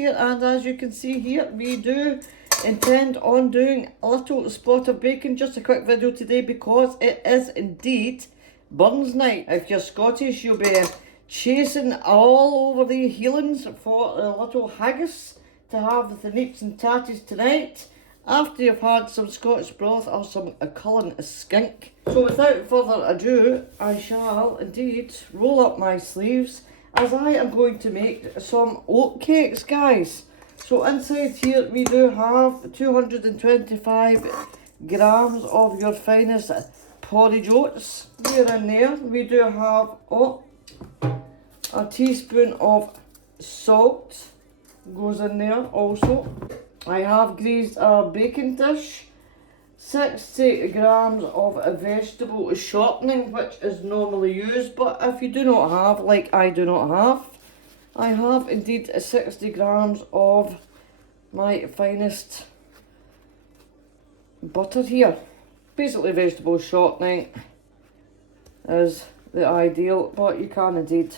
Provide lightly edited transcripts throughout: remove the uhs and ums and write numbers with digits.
here, and as you can see here, we do intend on doing a little spot of bacon. Just a quick video today because it is indeed Burns night. If you're Scottish, you'll be chasing all over the heelings for a little haggis to have with the neeps and tatties tonight, after you've had some Scottish broth or some Cullen skink. So without further ado, I shall indeed roll up my sleeves as I am going to make some oat cakes, guys. So inside here we do have 225 grams of your finest porridge oats. Here in there we do have a teaspoon of salt goes in there also. I have greased a baking dish, 60 grams of vegetable shortening, which is normally used, but if you do not have, like I do not have, I have indeed 60 grams of my finest butter here. Basically vegetable shortening is the ideal, but you can indeed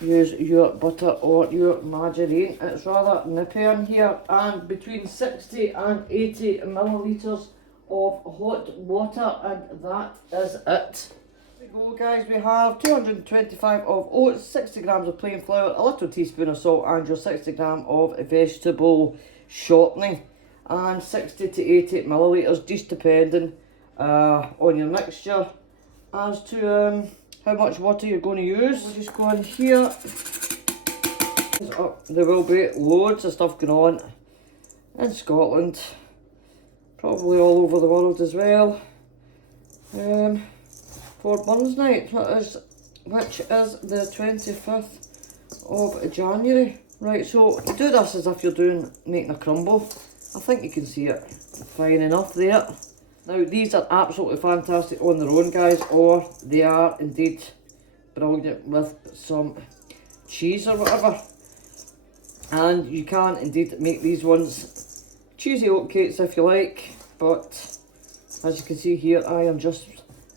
use your butter or your margarine. It's rather nippy in here, and between 60 and 80 millilitres of hot water, and that is it. There we go, guys. We have 225 of oats, 60 grams of plain flour, a little teaspoon of salt, and your 60 grams of vegetable shortening, and 60 to 80 millilitres, just depending on your mixture as to how much water you're going to use. We'll just go in here. There will be loads of stuff going on in Scotland, probably all over the world as well, for Burns night, which is the 25th of January. Right, so do this as if you're making a crumble. I think you can see it fine enough there. Now these are absolutely fantastic on their own, guys, or they are indeed brilliant with some cheese or whatever. And you can indeed make these ones cheesy oat cakes if you like, but as you can see here, I am just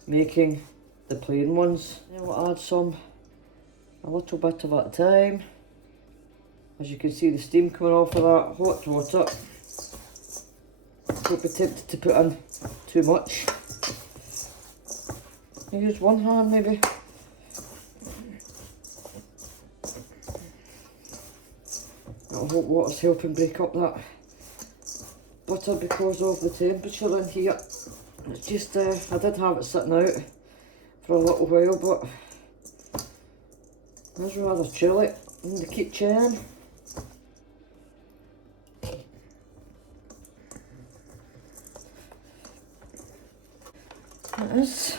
making the plain ones. Then we'll add a little bit of it at a time. As you can see, the steam coming off of that hot water. Don't be tempted to put in too much. I use one hand maybe. That hot water's helping break up that butter because of the temperature in here. It's just, I did have it sitting out for a little while, but it's rather chilly in the kitchen. It is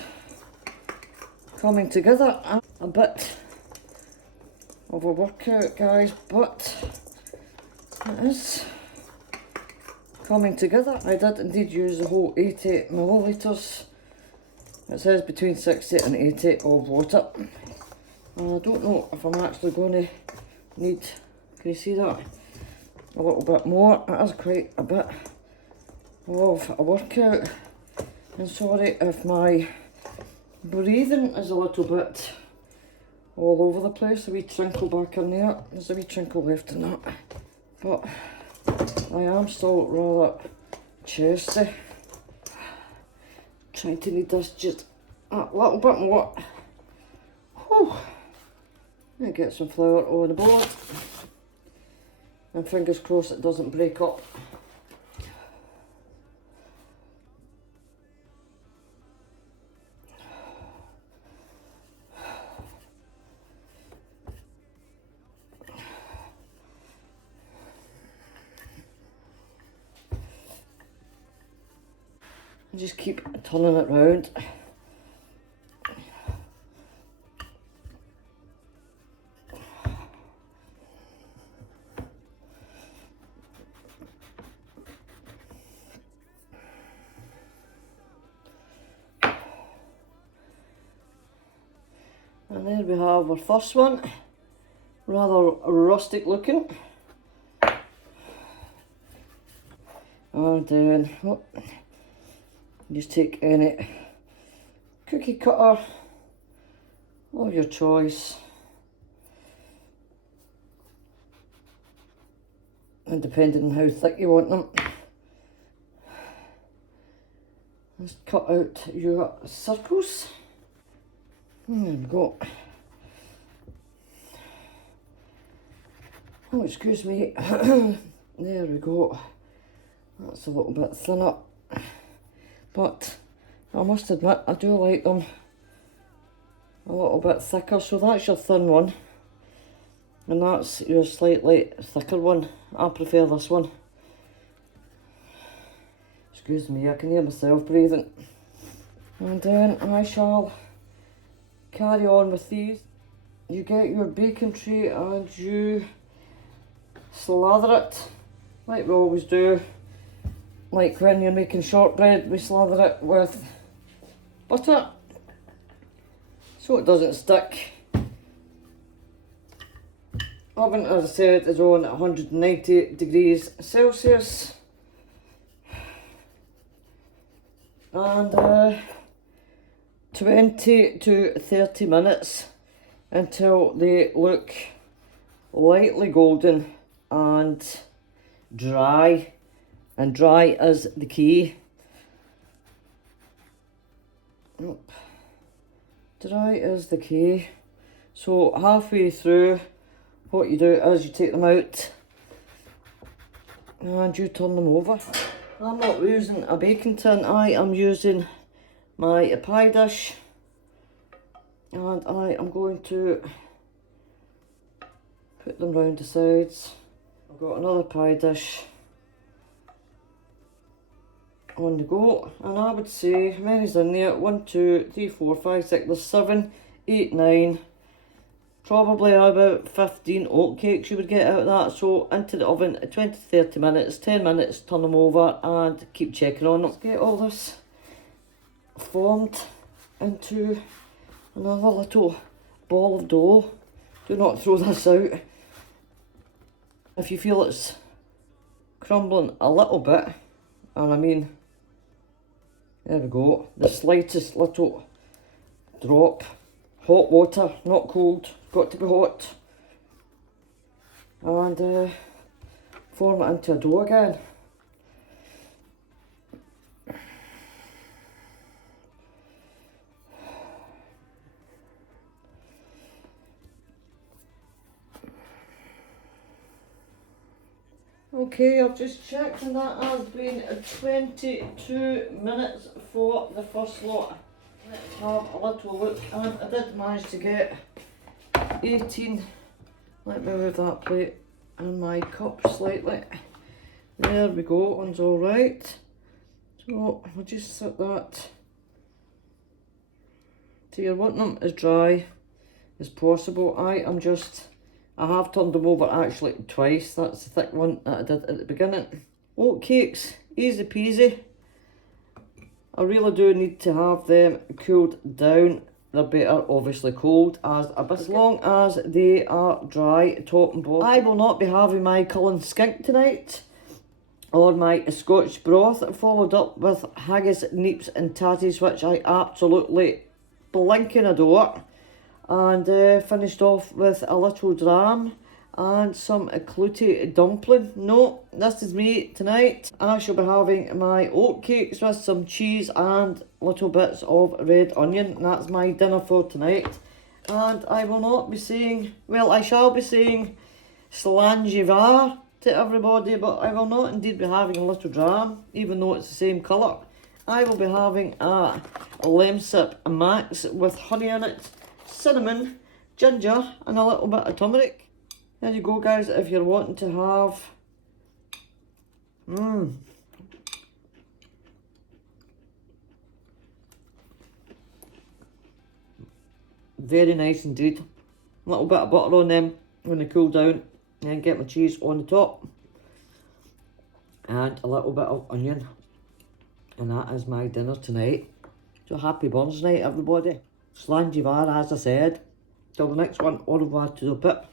coming together. A bit of a workout, guys, but it is coming together. I did indeed use the whole 80 millilitres. It says between 60 and 80 of water. And I don't know if I'm actually going to need, can you see that? A little bit more. It is quite a bit of a workout. And sorry if my breathing is a little bit all over the place. A wee trinkle back in there. There's a wee trinkle left in that. But I am still rather chesty. Trying to knead this just a little bit more. Whew. Let me get some flour on the board. And fingers crossed it doesn't break up. Just keep turning it round. And there we have our first one, rather rustic looking. And then just take any cookie cutter of your choice and depending on how thick you want them. Just cut out your circles. There we go. Oh, excuse me. There we go. That's a little bit thinner. But I must admit, I do like them a little bit thicker. So that's your thin one. And that's your slightly thicker one. I prefer this one. Excuse me, I can hear myself breathing. And then I shall carry on with these. You get your baking tray and you slather it like we always do. Like when you're making shortbread, we slather it with butter so it doesn't stick. Oven, as I said, is on 190 degrees Celsius. And 20 to 30 minutes until they look lightly golden and dry. And dry is the key. Dry is the key. So halfway through, what you do is you take them out and you turn them over. I'm not using a baking tin, I am using my pie dish, and I am going to put them round the sides. I've got another pie dish on the go, and I would say, how many's in there? 1, 2, 3, 4, 5, 6, there's 7, 8, 9, probably about 15 oat cakes you would get out of that. So into the oven, 20 to 30 minutes, 10 minutes, turn them over and keep checking on them. Let's get all this formed into another little ball of dough. Do not throw this out. If you feel it's crumbling a little bit, and I mean, there we go, the slightest little drop, hot water, not cold, got to be hot, and form it into a dough again. Okay, I've just checked and that has been 22 minutes for the first lot. Let's have a little look, and I did manage to get 18. Let me move that plate and my cup slightly. There we go, one's alright. So we'll just set that to you're wanting them as dry as possible. I have turned them over actually twice. That's the thick one that I did at the beginning. Oat cakes, easy peasy. I really do need to have them cooled down. They're better obviously cold as long as they are dry top and bottom. I will not be having my Cullen skink tonight or my Scotch broth, followed up with haggis, neeps and tatties, which I absolutely blinking adore. And finished off with a little dram and some clouty dumpling. No, this is me tonight. I shall be having my oat cakes with some cheese and little bits of red onion. And that's my dinner for tonight. And I will not be saying, well, I shall be saying slangivar to everybody, but I will not indeed be having a little dram, even though it's the same colour. I will be having a lemsip max with honey in it, cinnamon, ginger and a little bit of turmeric. There you go guys, if you're wanting to have very nice indeed. A little bit of butter on them when they cool down, and then get my cheese on the top and a little bit of onion, and that is my dinner tonight. So happy Burns night everybody. Slangivar, as I said. Till the next one, au revoir to the pip.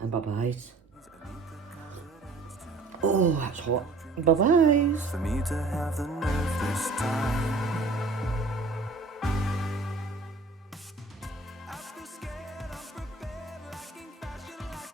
And bye-byes. Oh, that's hot. Bye-byes. For me to have the nerve this time.